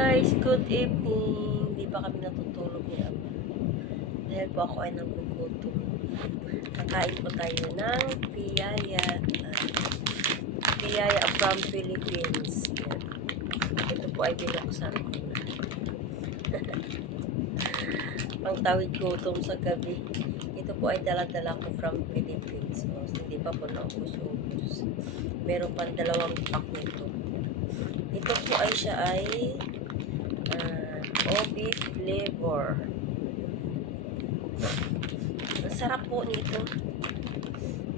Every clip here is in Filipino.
guys, good evening. Di pa kami natutulog ni Ama. Dahil po ako ay nagugutom. Kakain po tayo ng piyaya. Piyaya from Philippines. Yan. Ito po ay binuksan ko na. Pangtawid gutom sa gabi. Ito po ay dala-dala ko from Philippines. So, hindi pa po naubos-ubos. Meron pang 2 pack nito. Ito po ay siya ay OB flavor. Ang sarap po nito.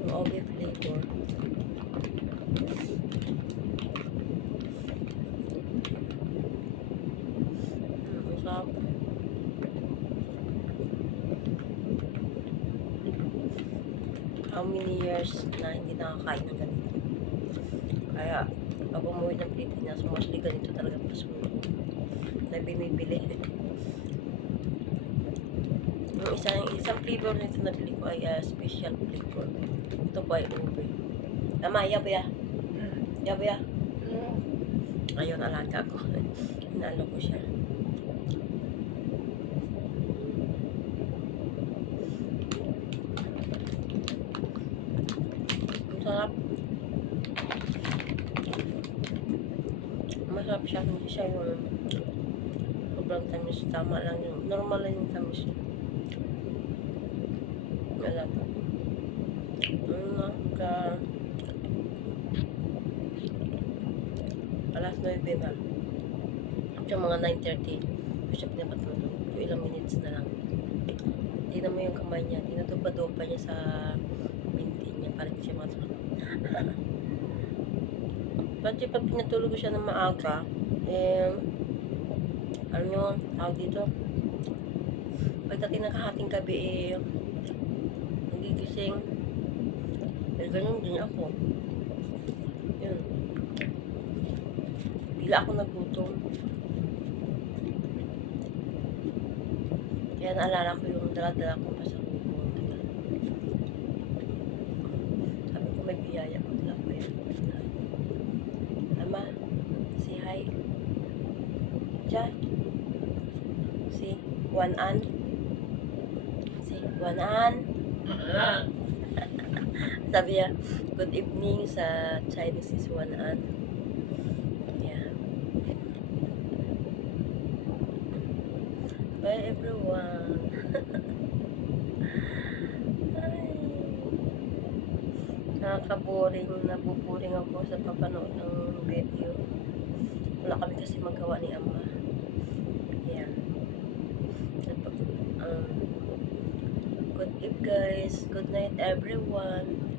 Yung OB flavor. Ang sarap. How many years na hindi nakakain ng ganito. Kaya, pag umuwi ng Pilipinas, mostly ganito talaga pasunod na binibili. Yung isang flavor nito na bili ko ay special flavor. Ito po ay ube. Tama, yabaya. Yabaya. Ayun, alaga ko. Inaano ko siya. Ang sarap. Masarap siya. Hindi siya yung sobrang tamis. Tama lang yung normal lang yung tamis. Wala pa. Alas 9 na. Sa mga 9:30. Ito siya pinapatulog. So, ilang minutes na lang. Tingnan mo yung kamay niya. Tinatupa-dupa niya sa binti niya. Parang siya matulog. Pati pag pinatulog ko siya ng maaga, ano yung tawag dito? Pagdating ng kahating gabi, nagigising. Ganun din ako. Yun. Bila ako nagutom. Kaya naalala ko yung dala-dala ko pa sa kubo. Sabi ko may biyaya ko. Dala ko yan. Ama, say hi. Diyan. Si Wan-an. Si Wan-an. Sabi niya, good evening sa Chinese is Wan-an. Yeah. Bye everyone. Ay. Nakaka-boring. Nabuboring ako sa papanood ng video. Wala kami kasi magawa ni Ama. Yeah. Good evening guys. Good night everyone.